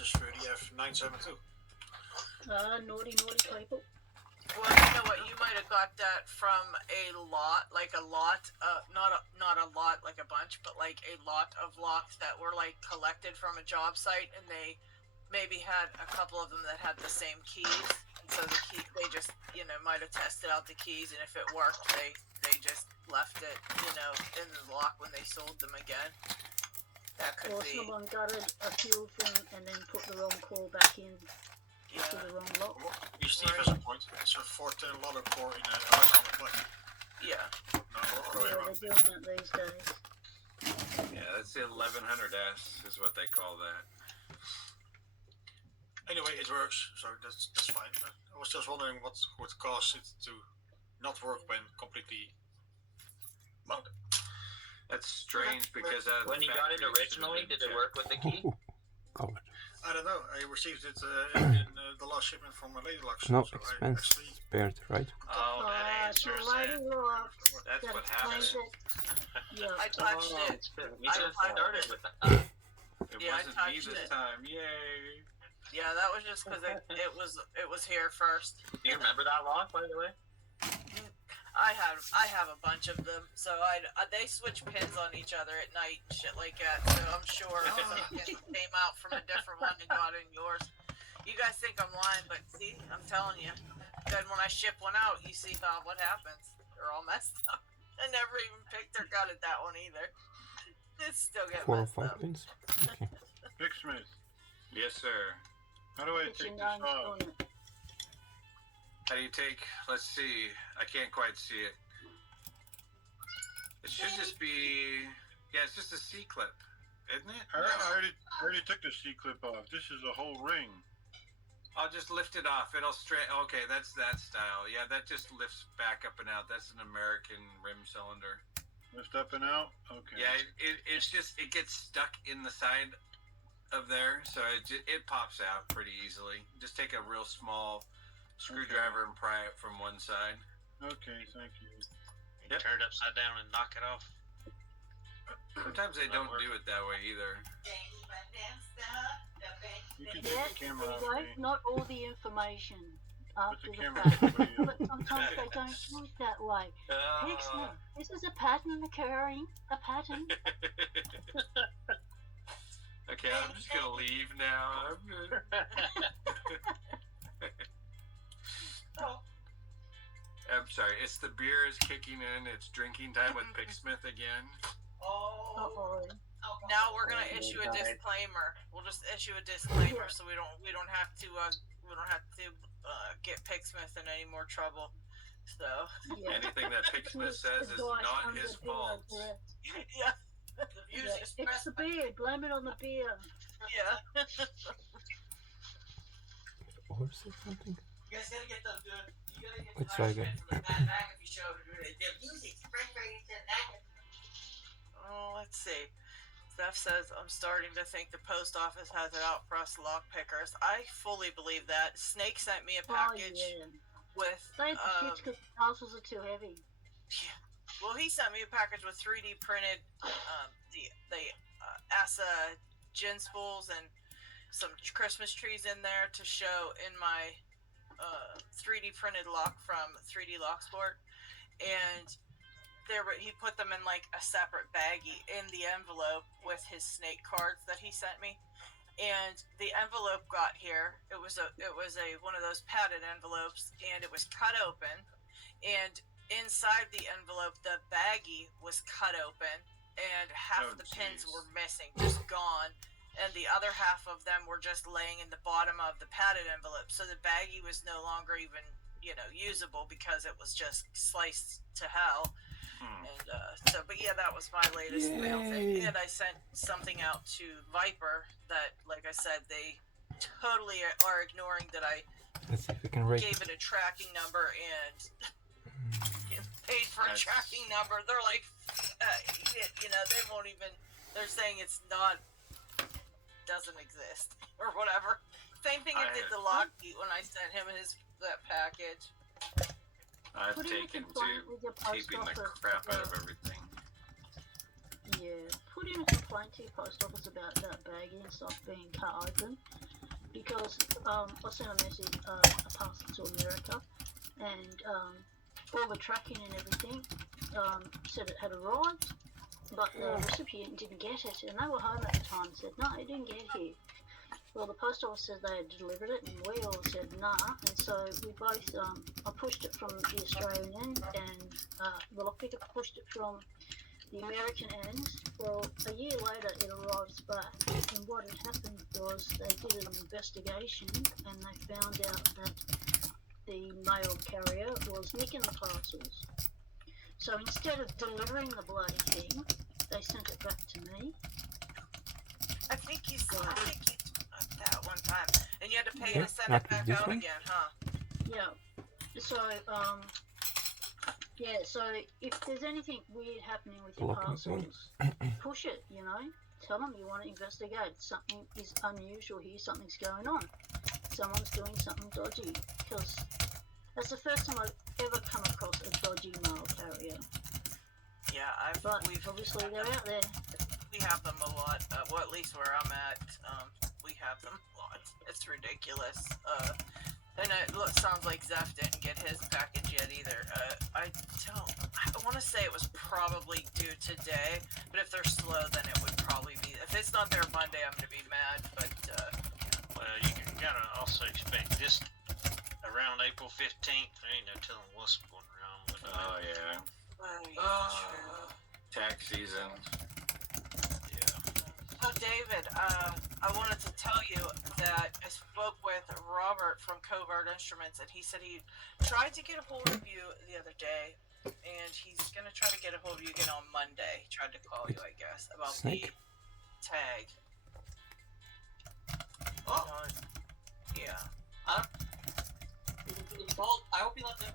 is for the F972. Naughty people. Well, you know what? You might have got that from a lot, not a lot like a bunch, but like a lot of locks that were like collected from a job site, and they maybe had a couple of them that had the same keys, and so they just might have tested out the keys, and if it worked, they just left it in the lock when they sold them again. That could or be. Someone got a fuel thing and then put the wrong core back in. Yeah. To the wrong lock. Steve has a point. It's a 410 ladder core in an 1100 black. Yeah. No, they're doing that these days. Yeah, that's the 1100S is what they call that. Anyway, it works, so that's fine. I was just wondering what would cause it to not work when completely mounted. That's strange because when you got it originally, did it work with the key? God. I don't know. I received it in the last shipment from my Lady Lux. No, so expense spared, right? Oh, that answers it. That's what happened. Yeah. I touched it. We should have started with that. It wasn't me this time. Yay! Yeah, that was just because it was here first. Do you remember that lock, by the way? I have a bunch of them, so they switch pins on each other at night and shit like that. So I'm sure something came out from a different one and got in yours. You guys think I'm lying, but see, I'm telling you. Then when I ship one out, you see what happens. They're all messed up. I never even picked or gutted that one either. It's still getting 4 or messed 5 up. pins. Okay. Big Smith, Yes, sir. how do I take this off? How do you take? Let's see. I can't quite see it. It should just be. Yeah, it's just a C clip, isn't it? I already took the C clip off. This is a whole ring. I'll just lift it off. It'll straight. Okay, that's that style. Yeah, that just lifts back up and out. That's an American rim cylinder. Lift up and out. Okay. Yeah, it's just it gets stuck in the side of there, so it pops out pretty easily. Just take a real small screwdriver and pry it from one side. Okay, thank you. You turn it upside down and knock it off. Sometimes they don't do it that way either. You can Yeah, take the camera off me. not all the information after the the camera fact, off me. but sometimes they don't do it that way. Excellent. This is a pattern occurring. A pattern. Okay, I'm just gonna leave now. I'm good. I'm sorry, it's the beer is kicking in. It's drinking time with Picksmith again. Uh-oh. Now we're gonna issue a disclaimer. We'll just issue a disclaimer so we don't have to get Picksmith in any more trouble. So Anything that Picksmith says is not his fault. yeah. It's the beer. Blame it on the beer. Yeah. Or say something? You guys gotta get those good. You gotta get Let's try again. Oh, let's see. Steph says, I'm starting to think the post office has it out for us lock pickers. I fully believe that. Snake sent me a package with They had the kids because the parcels are too heavy. Yeah. Well, he sent me a package with 3D printed the Asa gin spools and some Christmas trees in there to show in my 3D printed lock from 3D Locksport, and he put them in like a separate baggie in the envelope with his snake cards that he sent me. And the envelope got here. It was one of those padded envelopes, and it was cut open. And inside the envelope, the baggie was cut open, and half the pins were missing, just gone. And the other half of them were just laying in the bottom of the padded envelope. So the baggie was no longer even, usable because it was just sliced to hell. And but yeah, that was my latest mail thing. And I sent something out to Viper that, like I said, they totally are ignoring that I gave it a tracking number and paid for a tracking number. They're like, they won't even. They're saying it's not. Doesn't exist or whatever. Same thing I did to Lockheed when I sent him that package. I've taken to taping the crap out of everything. Yeah, put in a complaint to your post office about that baggie and stuff being cut open. because I sent a message, a parcel to America, and all the tracking and everything said it had arrived, but the recipient didn't get it, and they were home at the time and said, no, it didn't get here. Well, the post office said they had delivered it, and we all said nah, and so we both, I pushed it from the Australian end, and the lockpicker pushed it from the American end. Well, a year later it arrives back, and what had happened was they did an investigation, and they found out that the mail carrier was nicking the parcels. So instead of delivering the bloody thing, they sent it back to me. I think you said that one time, and you had to pay Yeah, to send not it with back this out one. again, huh? Yeah. So yeah. So if there's anything weird happening with your Blocking zone. parcels, push it. You know, tell them you want to investigate. Something is unusual here. Something's going on. Someone's doing something dodgy. Because that's the first time I've ever come across a dodgy mail carrier. Yeah, But obviously they're out there. We have them a lot. Well, at least where I'm at, we have them a lot. It's ridiculous. And it sounds like Zeph didn't get his package yet either. I want to say it was probably due today, but if they're slow, then it would probably be. If it's not there Monday, I'm gonna be mad. But well, you can kind of also expect this around April 15th. There ain't no telling what's going around with it. Oh yeah. Tax season. So David, I wanted to tell you that I spoke with Robert from Covert Instruments, and he said he tried to get a hold of you the other day, and he's gonna try to get a hold of you again on Monday. He tried to call you, I guess, about Snake? the tag. Oh, Yeah. he told. I hope he left the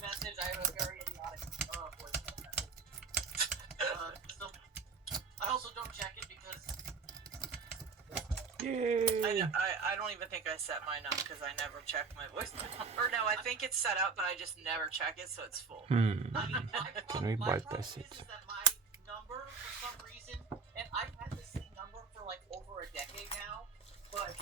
message. I have a very idiotic voicemail message. So I also don't check it because. Yay! I don't even think I set mine up because I never check my voicemail. Or no, I think it's set up, but I just never check it, so it's full. I mean, Can we my bypass problem it? is that my number, for some reason, and I've had the same number for like over a decade now, but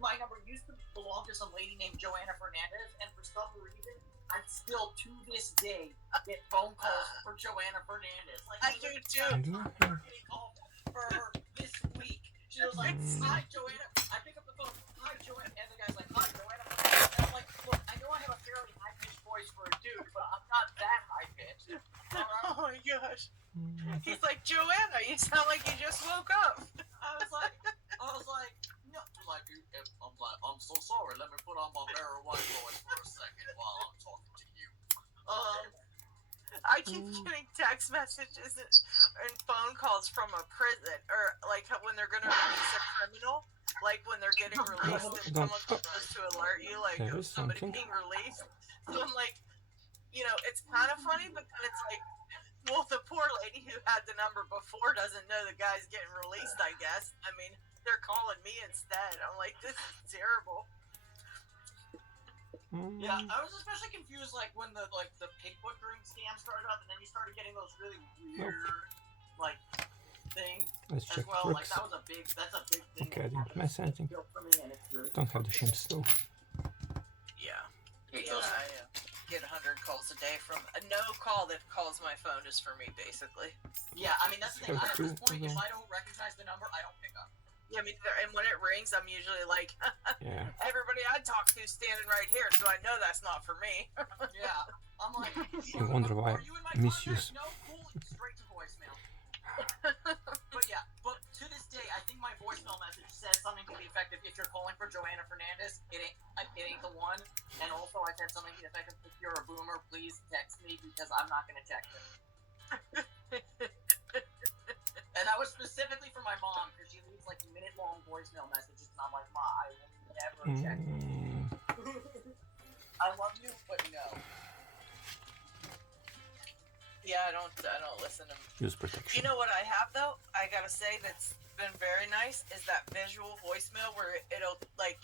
my number used to belong to some lady named Joanna Fernandez, and for some reason, I still to this day get phone calls for Joanna Fernandez. Like I do too. I do not have. getting called for her this week. She was like, "Hi, Joanna." I pick up the phone. "Hi, Joanna," and the guy's like, "Hi, Joanna." And I'm like, "Look, I know I have a fairly high-pitched voice for a dude, but I'm not that high-pitched." Oh my gosh. He's like, Joanna, you sound like you just woke up. I was like, no, like, I'm so sorry. Let me put on my Barry White voice for a second while I'm talking to you. I keep getting text messages and phone calls from a prison, or like when they're gonna release a criminal, like when they're getting released and someone's supposed to alert you, like There of is somebody something. being released. So I'm like, it's kind of funny, but then it's like, well, the poor lady who had the number before doesn't know the guy's getting released, I guess. I mean, they're calling me instead. I'm like, this is terrible. Yeah, I was especially confused, like when the pig butchering scam started up, and then you started getting those really weird, like, things Let's as check well. Like bricks. that's a big thing. Okay, I didn't miss anything. For me, and it's really Don't have the shims though. Yeah, I get 100 calls a day from no call that calls my phone is for me, basically. Yeah, I mean that's the thing. Have At two this point, of if them. I don't recognize the number, I don't pick up. Yeah, me neither. And when it rings, I'm usually like, Yeah. everybody I talk to standing right here, so I know that's not for me. Yeah, I'm like, I wonder why are you in my misuse. contact? No, cool. Straight to voicemail. But yeah, but to this day, I think my voicemail message says something to the effect of, if you're calling for Joanna Fernandez, it ain't the one. And also I said something to the effect of, if you're a boomer, please text me because I'm not going to check it. And that was specifically for my mom, because she leaves like minute-long voicemail messages, and I'm like, Ma, I will never check it. I love you, but no. Yeah, I don't listen to. Use You protection. know what I have though? I gotta say that's been very nice is that visual voicemail where it'll like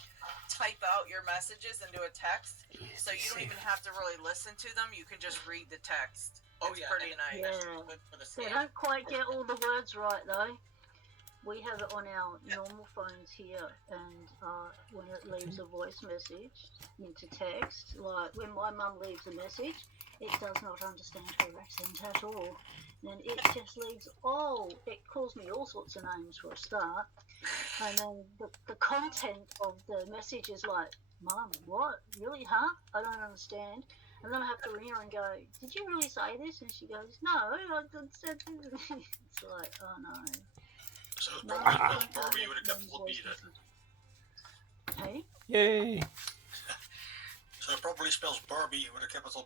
type out your messages into a text, so you don't even have to really listen to them. You can just read the text. Oh, It's yeah, pretty and nice. Yeah. Good for the They scam. don't quite get all the words right though. we have it on our normal phones here, and when it leaves a voice message into text, like when my mum leaves a message, it does not understand her accent at all. And it just leaves it calls me all sorts of names for a start. And then the content of the message is like, Mum, what? Really, huh? I don't understand. And then I have to ring her and go, did you really say this? And she goes, no, I said this. It's like, oh no. So it Mum, probably I spells don't Barbie get with a capital B voice then. message. Hey? Yay! So it probably spells Barbie with a capital